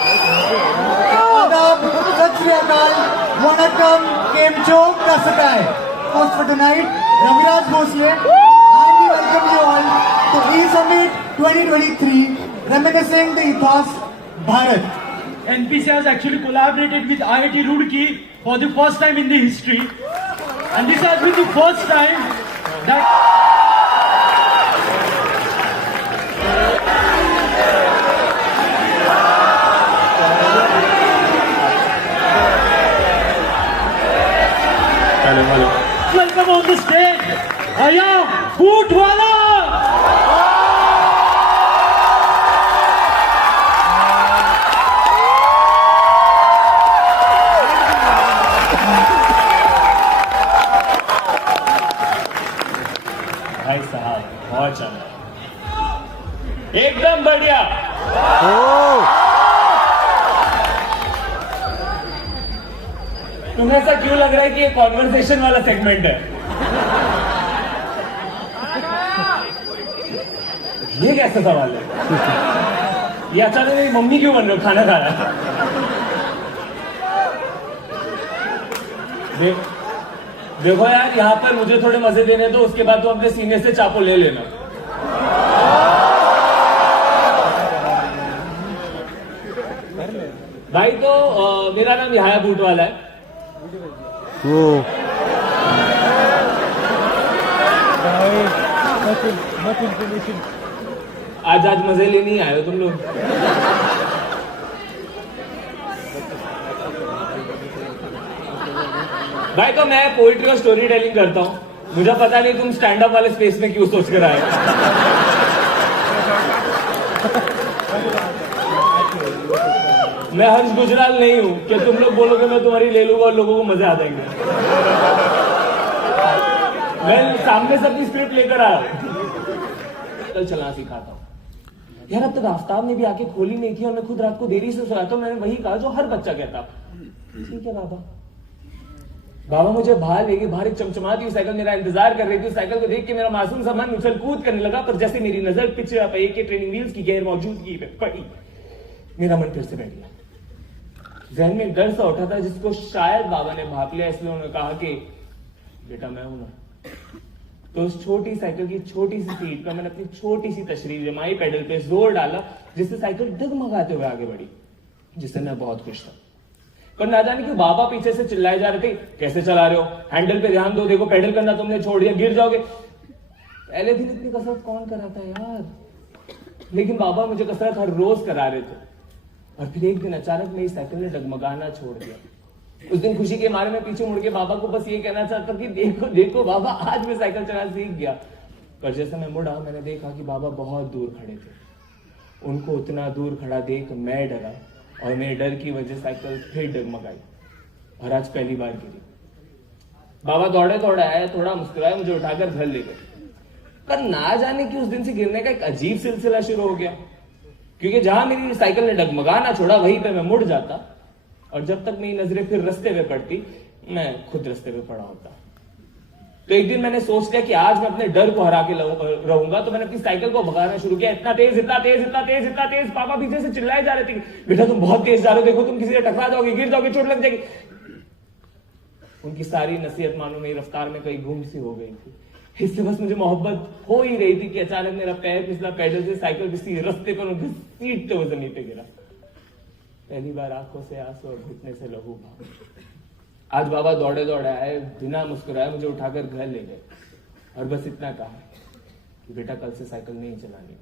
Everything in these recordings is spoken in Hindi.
आदाब, सत श्री अकाल, वनकम, केमचो, कसं काय? Host for tonight, Raviraj Bhosle, and we welcome you all to E-Summit 2023, reminiscing the ethos Bharat. NPC has actually collaborated with IIT Roorkee for the first time in the history, and this has been the first time that welcome on the stage, Aya Bhootwala. भाई साहब बहुत चला, एकदम बढ़िया। तुम्हें ऐसा क्यों लग रहा है कि ये कॉन्वर्सेशन वाला सेगमेंट है? ये कैसा सवाल है? ये अचानक मेरी मम्मी क्यों बन रहे हो खाना खा रहा है? देखो यार, यहाँ पर मुझे थोड़े मजे देने दो, उसके बाद तो अपने सीने से चाकू ले लेना। भाई तो मेरा नाम यहाया बूटवाला है। आज मजे लेने आए हो तुम लोग। भाई तो मैं पोइट्री और स्टोरी टेलिंग करता हूँ। मुझे पता नहीं तुम स्टैंड अप वाले स्पेस में क्यों सोच कर आए। मैं हर्ष गुजराल नहीं हूं कि तुम लोग बोलोगे मैं तुम्हारी ले लूंगा और लोगों को मजे आ जाएंगे। मैं सामने से अपनी स्क्रिप्ट लेकर आया हूं। कल चलना सिखाता हूँ यार। अब तक आफ्ताब ने भी आके खोली नहीं थी और मैं खुद रात को देरी से सोया था। मैंने वही कहा जो हर बच्चा कहता, ठीक है बाबा। बाबा मुझे बाहर एक चमचमाती हुई साइकिल मेरा इंतजार कर रही थी। साइकिल को देख के मेरा मासूम सा मन उछल कूद करने लगा, पर जैसे मेरी नजर पिछड़ा पे के ट्रेनिंग व्हील्स की गैर मौजूदगी पे पड़ी, मेरा मन फिर से बैठ गया। जहन में डर सा उठा था जिसको शायद बाबा ने भाप लिया, इसलिए उन्होंने कहा कि बेटा मैं हूं ना। तो उस छोटी साइकिल की छोटी सी सीट पर मैंने अपनी छोटी सी तशरीफ जमाई, पेडल पे जोर डाला, जिससे साइकिल डगमगाते हुए आगे बढ़ी, जिससे मैं बहुत खुश था। पर ना जाने क्यों बाबा पीछे से चिल्लाए जा रहे थे, कैसे चला रहे हो, हैंडल पे ध्यान दो, देखो पेडल करना तुमने छोड़ दिया, गिर जाओगे। पहले दिन इतनी कसरत कौन कराता यार, लेकिन बाबा मुझे कसरत हर रोज करा रहे थे। और फिर एक दिन अचानक मेरी साइकिल ने डगमगाना छोड़ दिया। उस दिन खुशी के मारे में पीछे मुड़ के बाबा को बस ये कहना चाहता कि देखो देखो बाबा, आज मैं साइकिल चलाना सीख गया। पर जैसे मैं मुड़ा, मैंने देखा कि बाबा बहुत दूर खड़े थे। उनको उतना दूर खड़ा देख मैं डरा, और मेरे डर की वजह साइकिल फिर डगमगाई और आज पहली बार गिरी। बाबा दौड़े दौड़े आए, थोड़ा मुस्कुराए, मुझे उठाकर घर ले गए। पर ना जाने कि उस दिन से गिरने का एक अजीब सिलसिला शुरू हो गया, क्योंकि जहां मेरी साइकिल ने डगमगाना छोड़ा वहीं पे मैं मुड़ जाता, और जब तक मेरी नजरें फिर रास्ते पे पड़ती, मैं खुद रास्ते पे पड़ा होता। तो एक दिन मैंने सोच लिया कि आज मैं अपने डर को हरा के रहूंगा। तो मैंने अपनी साइकिल को भगाना शुरू किया, इतना तेज इतना तेज इतना तेज इतना तेज। पापा पीछे से चिल्लाए जा रहे थे, बेटा तुम बहुत तेज जा रहे हो, देखो तुम किसी से टकरा जाओगे, गिर जाओगे, चोट लग जाएगी। उनकी सारी नसीहत मानो मेरी रफ्तार में कहीं गुम सी हो गई थी। इससे बस मुझे मोहब्बत हो ही रही थी कि अचानक मेरा पैर फिसला, पेडल से साइकिल किसी रास्ते पर घसीटते हुए जमीन पे गिरा। पहली बार आंखों से आंसू और घुटने से लहू बहा। आज बाबा दौड़े दौड़े आए, बिना मुस्कुराए मुझे उठाकर घर ले गए, और बस इतना कहा कि बेटा कल से साइकिल नहीं चलानी।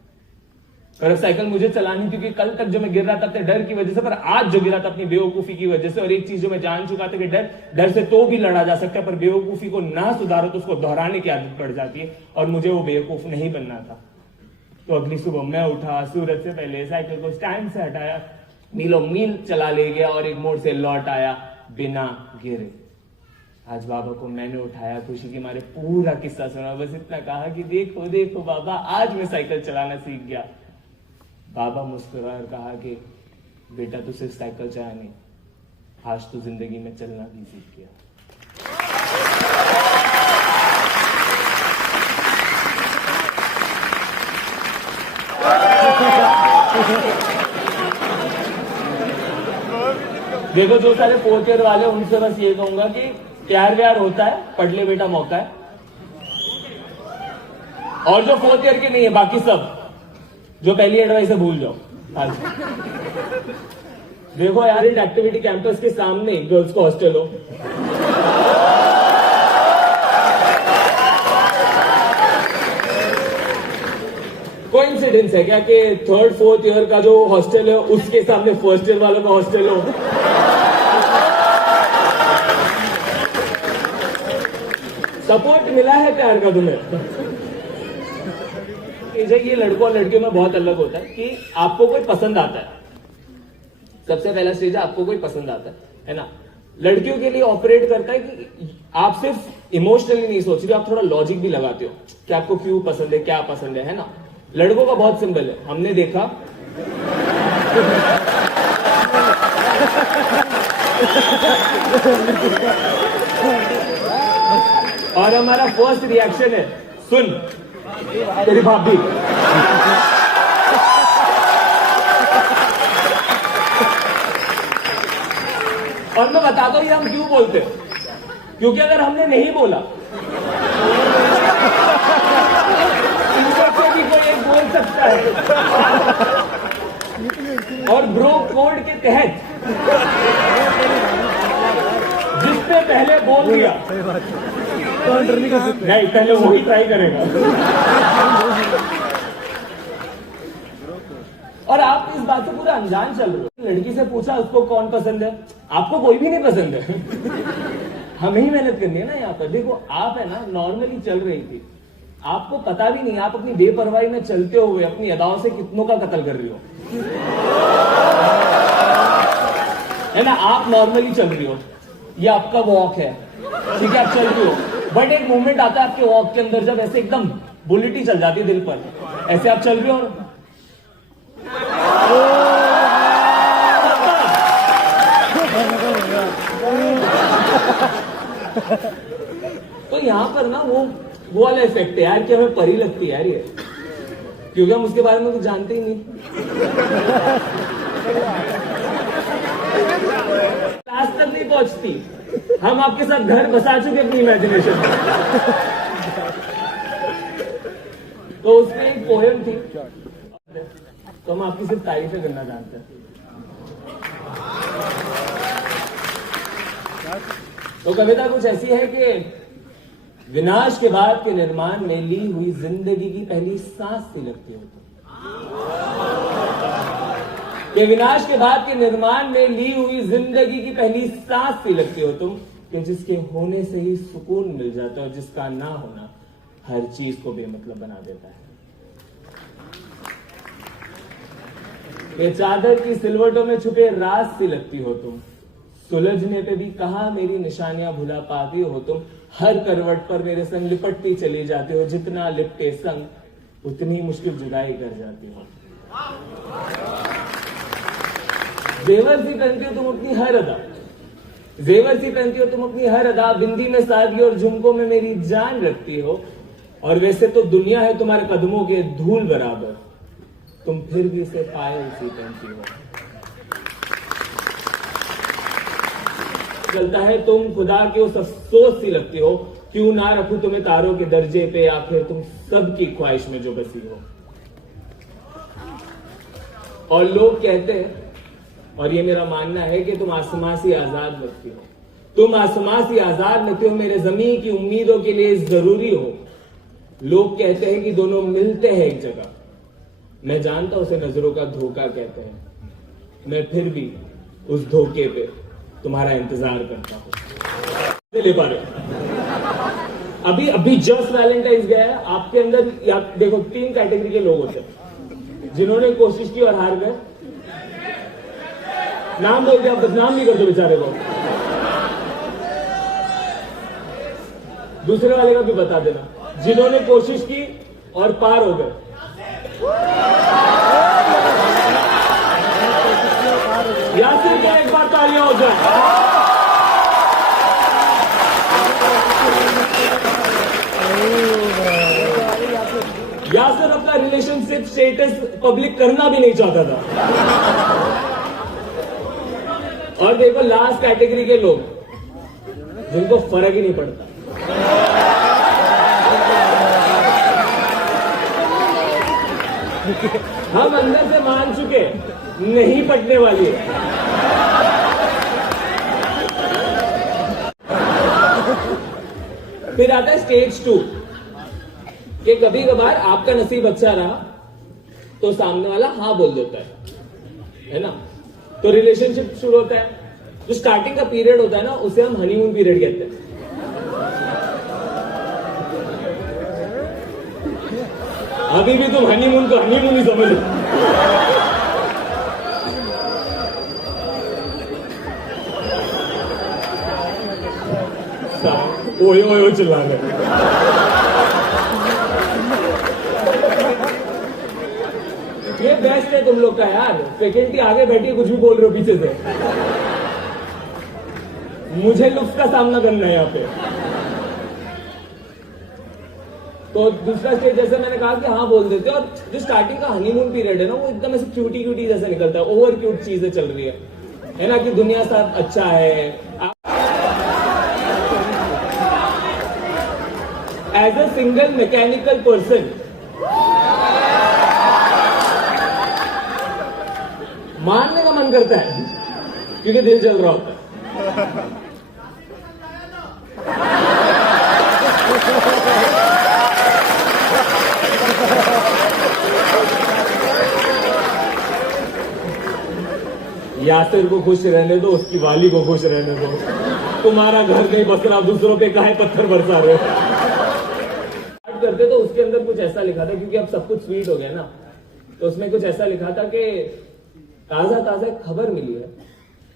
पर साइकिल मुझे चलानी, क्योंकि कल तक जो मैं गिर रहा था अपने डर की वजह से, पर आज जो गिरा था अपनी बेवकूफी की वजह से। और एक चीज जो मैं जान चुका था कि डर से तो भी लड़ा जा सकता है, पर बेवकूफी को ना सुधारो तो उसको दोहराने की आदत पड़ जाती है, और मुझे वो बेवकूफ नहीं बनना था। तो अगली सुबह मैं उठा, सूरज से पहले साइकिल को स्टैंड से हटाया, मीलों मील चला ले गया, और एक मोड़ से लौट आया बिना गिरे। आज बाबा को मैंने उठाया, खुशी के मारे पूरा किस्सा सुना, बस इतना कहा कि देखो देखो बाबा, आज मैं साइकिल चलाना सीख गया। बाबा मुस्कुरा और कहा कि बेटा तू सिर्फ साइकिल चला नहीं, आज तो जिंदगी में चलना भी सीख गया। देखो जो सारे फोर्थ ईयर वाले उनसे बस ये कहूंगा कि प्यार व्यार होता है, पढ़ ले बेटा मौका है। और जो फोर्थ ईयर के नहीं है बाकी सब जो पहली एडवाइस है भूल जाओ। देखो यार इस एक्टिविटी कैंपस के सामने गर्ल्स का हॉस्टल हो, कोइंसिडेंस है क्या कि थर्ड फोर्थ ईयर का जो हॉस्टल है उसके सामने फर्स्ट ईयर वालों का हॉस्टल हो? सपोर्ट मिला है प्यार का तुम्हें? ये लड़कों और लड़कियों में बहुत अलग होता है कि आपको कोई पसंद आता है, सबसे पहला स्टेज है आपको कोई पसंद आता है ना। लड़कियों के लिए ऑपरेट करता है कि आप सिर्फ इमोशनली नहीं सोच रहे, आप थोड़ा लॉजिक भी लगाते हो कि आपको क्यों पसंद है, क्या पसंद है ना। लड़कों का बहुत सिंपल है, हमने देखा और हमारा फर्स्ट रिएक्शन है सुन तेरी भाभी। और मैं बताता हूं ये हम क्यों बोलते हैं, क्योंकि अगर हमने नहीं बोला इनसे भी कोई एक बोल सकता है। और ब्रो कोड के तहत जिसने पहले बोल दिया नहीं पहले वही ट्राई करेगा। और आप इस बात से पूरा अनजान चल रहे हो। लड़की से पूछा उसको कौन पसंद है, आपको कोई भी नहीं पसंद है। हमें ही मेहनत करनी है ना यहाँ पर। देखो आप है ना नॉर्मली चल रही थी, आपको पता भी नहीं, आप अपनी बेपरवाही में चलते हुए अपनी अदाओं से कितनों का कत्ल कर रही हो, है ना। आप नॉर्मली चल रही हो, ये आपका वॉक है, ठीक है, आप चल रही हो, बट एक मोमेंट आता है आपके वॉक के अंदर जब ऐसे एकदम बुलेट ही चल जाती है दिल पर, ऐसे आप चल रहे हो और तो यहां पर ना वो वाला इफेक्ट है यार कि हमें परी लगती है यार ये, क्योंकि हम उसके बारे में कुछ जानते ही नहीं। क्लास तक नहीं पहुंचती, हम आपके साथ घर बसा चुके अपनी इमेजिनेशन में। तो उसमें एक पोएम थी, तो हम आपकी सिर्फ तारीफें करना चाहते हैं। तो कविता कुछ ऐसी है कि विनाश के बाद के निर्माण में ली हुई जिंदगी की पहली सांस सी लगती हो कि विनाश के बाद के निर्माण में ली हुई जिंदगी की पहली सांस सी लगती हो तुम, कि जिसके होने से ही सुकून मिल जाता है और जिसका ना होना हर चीज को बेमतलब बना देता है। ये चादर की सिलवटों में छुपे राज सी लगती हो तुम, सुलझने पे भी कहा मेरी निशानियां भुला पाती हो तुम, हर करवट पर मेरे संग लिपटती चली जाती हो, जितना लिपटे संग उतनी मुश्किल जुदाई कर जाती हो। जेवर सी पहनती हो तुम अपनी हर अदा, जेवर सी पहनती हो तुम अपनी हर अदा, बिंदी में सादगी और झुमकों में मेरी जान रखती हो, और वैसे तो दुनिया है तुम्हारे कदमों के धूल बराबर, तुम फिर भी इसे पायल सी पहनती हो। चलता है तुम खुदा के उस अफसोस सी लगती हो, क्यों ना रखूं तुम्हें तारों के दर्जे पे, आखिर तुम सबकी ख्वाहिश में जो बसी हो। और लोग कहते हैं, और ये मेरा मानना है, कि तुम आसमां से आजाद लगती हो, तुम आसमां से आजाद लगती हो, मेरे जमीन की उम्मीदों के लिए जरूरी हो। लोग कहते हैं कि दोनों मिलते हैं एक जगह, मैं जानता हूं उसे नजरों का धोखा कहते हैं, मैं फिर भी उस धोखे पे तुम्हारा इंतजार करता हूं। ले पा रहे अभी जस्ट वैलेंटाइंस गया है, आपके अंदर देखो 3 कैटेगरी के लोग होते हैं, जिन्होंने कोशिश की और हार गए। नाम बोल के आप बदनाम नहीं कर दो बेचारे को। दूसरे वाले का भी बता देना, जिन्होंने कोशिश की और पार हो गए। यासिर को एक बार तालियां हो जाए। यासिर अपना रिलेशनशिप स्टेटस पब्लिक करना भी नहीं चाहता था, और देखो लास्ट कैटेगरी के लोग जिनको फर्क ही नहीं पड़ता। हम अंदर से मान चुके नहीं पटने वाली है। फिर आता है स्टेज 2 कि कभी कभार आपका नसीब अच्छा रहा तो सामने वाला हाँ बोल देता है ना। तो रिलेशनशिप शुरू होता है। जो स्टार्टिंग का पीरियड होता है ना उसे हम हनीमून पीरियड कहते हैं। अभी भी तुम हनीमून को हनीमून ही समझ लो। ओए ओए ओए चिल्ला रहे। ये बेस्ट है तुम लोग का यार। फैकल्टी आगे बैठी कुछ भी बोल रहे हो पीछे से। मुझे लुक्स का सामना करना है यहाँ पे। तो दूसरा स्टेज जैसे मैंने कहा कि हाँ बोल देते हैं। और जो स्टार्टिंग का हनीमून पीरियड है ना वो एकदम ऐसे क्यूटी क्यूटी जैसे निकलता है। ओवर क्यूट चीजें चल रही है ना कि दुनिया साथ अच्छा है। As a single mechanical person मारने का मन करता है क्योंकि दिल चल रहा होता है। यासिर को खुश रहने दो, उसकी वाली को खुश रहने दो। तुम्हारा घर नहीं बस रहा, दूसरों पे काहे पत्थर बरसा रहे हो। करते तो उसके अंदर कुछ ऐसा लिखा था क्योंकि अब सब कुछ स्वीट हो गया ना। तो उसमें कुछ ऐसा लिखा था कि ताजा ताजा खबर मिली है।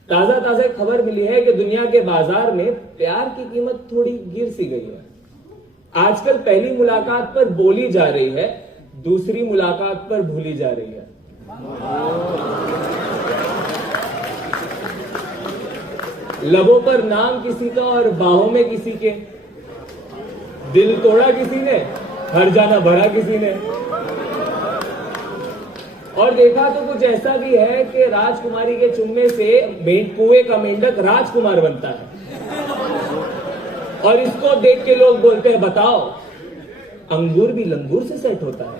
ताजा ताजा खबर मिली है कि दुनिया के बाजार में प्यार की कीमत थोड़ी गिर सी गई है। आजकल पहली मुलाकात पर बोली जा रही है, दूसरी मुलाकात पर भूली जा रही है। लबों पर नाम किसी का और बाहों में किसी के। दिल तोड़ा किसी ने, हर जाना भरा किसी ने। और देखा तो कुछ ऐसा भी है कि राजकुमारी के चुम्मे से कुएं का मेंढक राजकुमार बनता है। और इसको देख के लोग बोलते हैं बताओ अंगूर भी लंगूर से सेट होता है।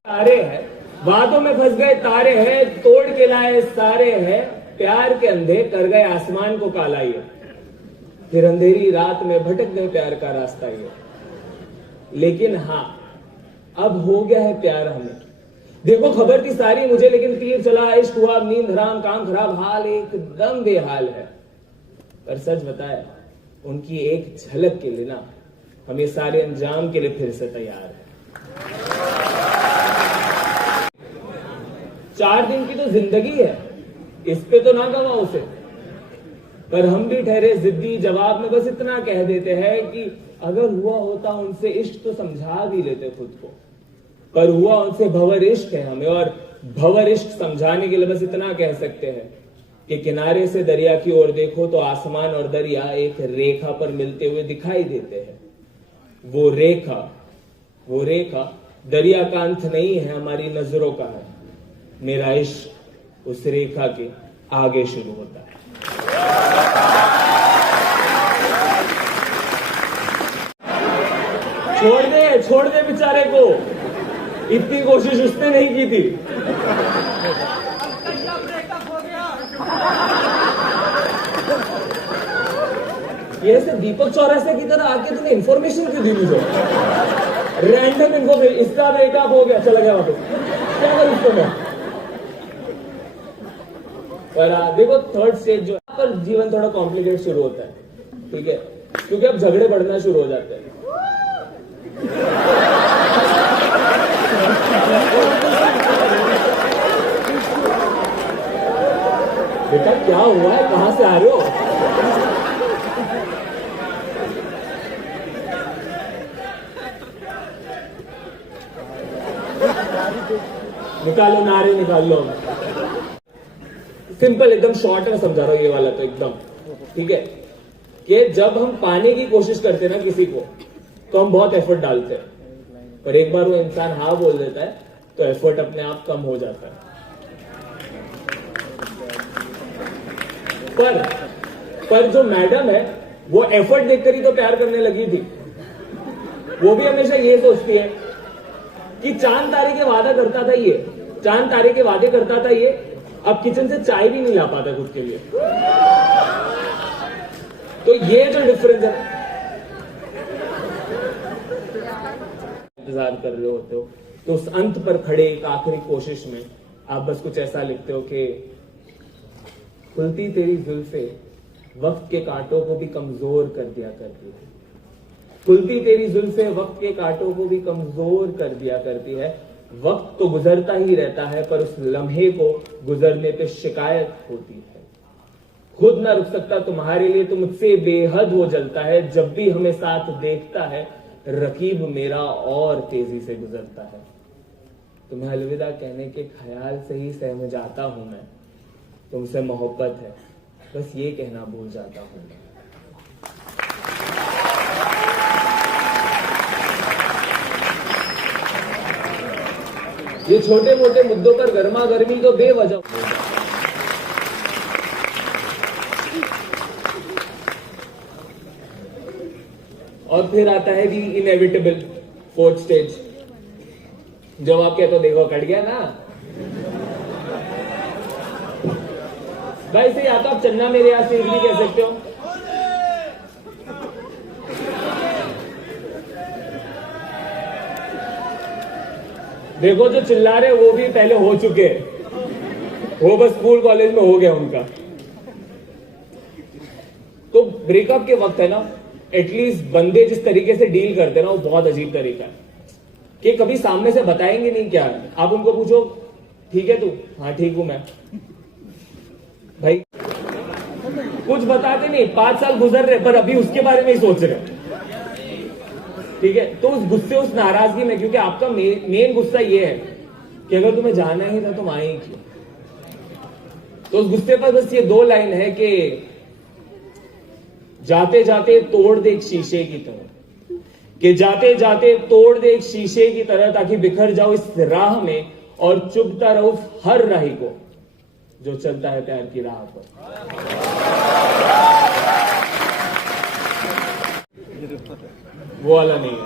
तारे हैं बातों में फंस गए, तारे हैं तोड़ के लाए सारे हैं। प्यार के अंधे कर गए आसमान को काला ये। फिर अंधेरी रात में भटक गए प्यार का रास्ता ये। लेकिन हाँ अब हो गया है प्यार हमें। देखो खबर थी सारी मुझे लेकिन तीर चला, इश्क हुआ, नींद हराम, काम खराब, हाल एकदम बेहाल है। पर सच बताए उनकी एक झलक के लिए ना हम ये सारे अंजाम के लिए फिर से तैयार हैं। 4 दिन की तो जिंदगी है, इस पे तो ना गवा उसे। पर हम भी ठहरे जिद्दी, जवाब में बस इतना कह देते हैं कि अगर हुआ होता उनसे इश्क तो समझा भी लेते खुद को। पर हुआ उनसे भंवर इश्क है हमें, और भंवर इश्क समझाने के लिए बस इतना कह सकते हैं कि किनारे से दरिया की ओर देखो तो आसमान और दरिया एक रेखा पर मिलते हुए दिखाई देते हैं। वो रेखा दरिया का अंत नहीं है, हमारी नजरों का है। मेरा इश्क उस रेखा के आगे शुरू होता है। छोड़ दे बेचारे को, इतनी कोशिश उसने नहीं की थी। ये से दीपक चौरासिया की तरह आके तुमने इंफॉर्मेशन क्यों दी मुझे? रैंडम इंफॉर्मेशन, इसका ब्रेकअप हो गया, चला गया वापस, क्या करूं उसको मैं? पर देखो थर्ड स्टेज जो पर जीवन थोड़ा कॉम्प्लिकेट शुरू होता है, ठीक है, क्योंकि अब झगड़े बढ़ना शुरू हो जाते हैं। बेटा क्या हुआ है, कहां से आ रहे हो? निकालो नारे, निकाल लो। सिंपल एकदम शॉर्ट में समझा रहा हूं ये वाला तो एकदम, ठीक है, कि जब हम पाने की कोशिश करते हैं ना किसी को तो हम बहुत एफर्ट डालते हैं, पर एक बार वो इंसान हाँ बोल देता है तो एफर्ट अपने आप कम हो जाता है। पर जो मैडम है वो एफर्ट देखकर ही तो प्यार करने लगी थी। वो भी हमेशा ये सोचती है कि चांद तारे के वादा करता था ये, चांद तारे के वादे करता था ये, अब किचन से चाय भी नहीं ला पाता खुद के लिए। तो ये जो डिफरेंस है, इंतजार कर रहे होते हो तो उस अंत पर खड़े एक आखिरी कोशिश में आप बस कुछ ऐसा लिखते हो कि खुलती तेरी जुल्फे वक्त के कांटों को भी कमजोर कर दिया करती है, खुलती तेरी जुल्फे वक्त के कांटों को भी कमजोर कर दिया करती है। वक्त तो गुजरता ही रहता है पर उस लम्हे को गुजरने पे शिकायत होती है। खुद ना रुक सकता तुम्हारे लिए तो मुझसे बेहद वो जलता है, जब भी हमें साथ देखता है रकीब मेरा और तेजी से गुजरता है। तुम्हें अलविदा कहने के ख्याल से ही सहम जाता हूं मैं, तुमसे मोहब्बत है बस ये कहना भूल जाता हूं मैं। ये छोटे मोटे मुद्दों पर गर्मा गर्मी तो बेवजह और फिर आता है दी इनएविटेबल फोर्थ स्टेज, जब आप कहते हो देखो कट गया ना भाई से, या तो आप चन्ना मेरे यहां से इडली कह सकते हो, देखो जो चिल्ला रहे वो भी पहले हो चुके हैं, वो बस स्कूल कॉलेज में हो गया उनका। तो ब्रेकअप के वक्त है ना, एटलीस्ट बंदे जिस तरीके से डील करते हैं ना वो बहुत अजीब तरीका है कि कभी सामने से बताएंगे नहीं क्या है। आप उनको पूछो ठीक है तू, हाँ ठीक हूं मैं, भाई कुछ बताते नहीं, 5 साल गुजर रहे पर अभी उसके बारे में ही सोच रहे, ठीक है। तो उस गुस्से उस नाराजगी में, क्योंकि आपका मेन गुस्सा ये है कि अगर तुम्हें जाना ही था तुम आए ही क्यों, तो उस गुस्से पर बस ये 2 लाइन है कि जाते जाते तोड़ दे एक शीशे की तरह, कि जाते जाते तोड़ दे एक शीशे की तरह, ताकि बिखर जाओ इस राह में और चुभता रहो हर राही को जो चलता है प्यार की राह पर। वो वाला नहीं है,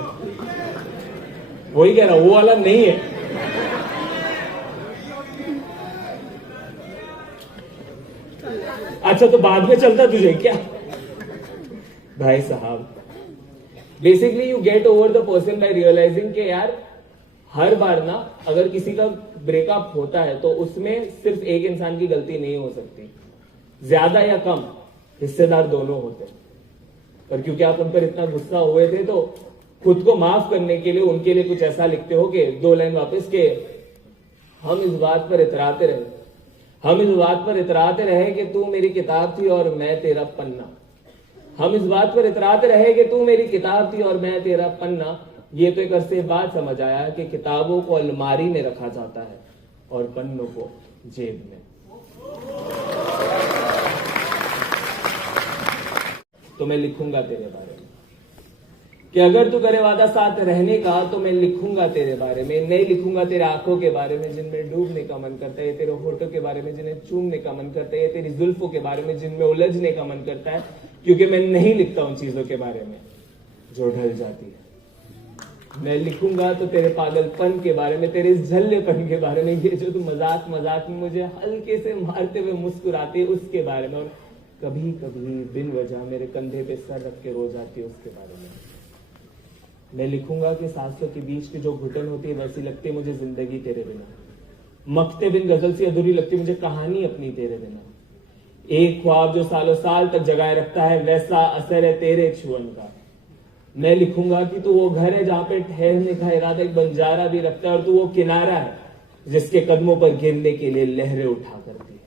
वही कह रहा हूं, वो वाला नहीं है। अच्छा तो बाद में चलता तुझे क्या भाई साहब। Basically you get over the person by realising कि यार हर बार ना अगर किसी का ब्रेकअप होता है तो उसमें सिर्फ एक इंसान की गलती नहीं हो सकती, ज्यादा या कम हिस्सेदार दोनों होते हैं। पर क्योंकि आप उन पर इतना गुस्सा हुए थे तो खुद को माफ करने के लिए उनके लिए कुछ ऐसा लिखते हो कि 2 लाइन वापस के हम इस बात पर इतराते रहे, हम इस बात पर इतराते रहे कि तू मेरी किताब थी और मैं तेरा पन्ना, हम इस बात पर इतराते रहे कि तू मेरी किताब थी और मैं तेरा पन्ना। ये तो एक अरसे बाद समझ आया कि किताबों को अलमारी में रखा जाता है और पन्नों को जेब में। तो मैं लिखूंगा तेरे बारे में कि अगर तू करे वादा साथ रहने का तो मैं लिखूंगा तेरे बारे में, नहीं लिखूंगा तेरे आंखों के बारे में जिनमें डूबने का मन करता है, तेरे होठों के बारे में जिन्हें चूमने का मन करता है, तेरी जुल्फों के बारे में जिनमें उलझने का मन करता है, क्योंकि मैं नहीं लिखता उन चीजों के बारे में जो ढल जाती है। मैं लिखूंगा तो तेरे पागलपन के बारे में, तेरे इस झल्लेपन के बारे में, ये जो तू मजाक मजाक में मुझे हल्के से मारते हुए मुस्कुराती है उसके बारे में, और कभी कभी बिन वजह मेरे कंधे पे सर रख के रो जाती है उसके बारे में। मैं लिखूंगा कि सांसों के बीच की जो घुटन होती है वैसी लगती है मुझे जिंदगी तेरे बिना, मकते बिन गजल सी अधूरी लगती मुझे कहानी अपनी तेरे बिना। एक ख्वाब जो सालों साल तक जगाए रखता है वैसा असर है तेरे छुअन का। मैं लिखूंगा कि तू वो घर है जहां पे ठहरने का इरादा एक बंजारा भी रखता है, और तू वो किनारा है जिसके कदमों पर गिरने के लिए लहरें उठा करती है।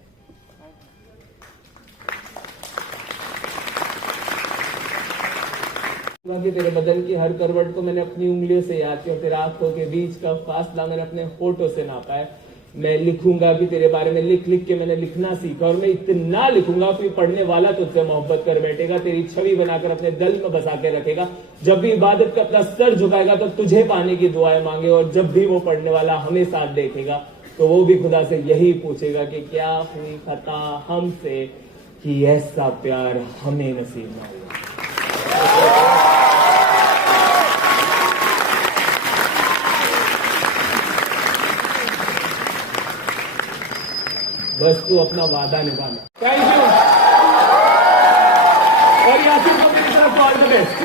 कि तेरे बदन की हर करवट को मैंने अपनी उंगलियों से याद किया, तेरे आंखों के बीच का फासला मैंने अपने होठों से नापा है। मैं लिखूंगा कि तेरे बारे में लिख लिख के मैंने लिखना सीखा, और मैं इतना लिखूंगा कि पढ़ने वाला तुझसे मोहब्बत कर बैठेगा, तेरी छवि बनाकर अपने दिल में बसा के रखेगा। जब भी इबादत का अपना सर झुकाएगा तो तुझे पाने की दुआएं मांगे, और जब भी वो पढ़ने वाला हमें साथ देखेगा तो वो भी खुदा से यही पूछेगा कि क्या हुई खता हमसे कि ऐसा प्यार हमें नसीब ना हुआ। बस तू अपना वादा निभाना। Thank you. और यासिर को मेरी तरफ ऑल द बेस्ट।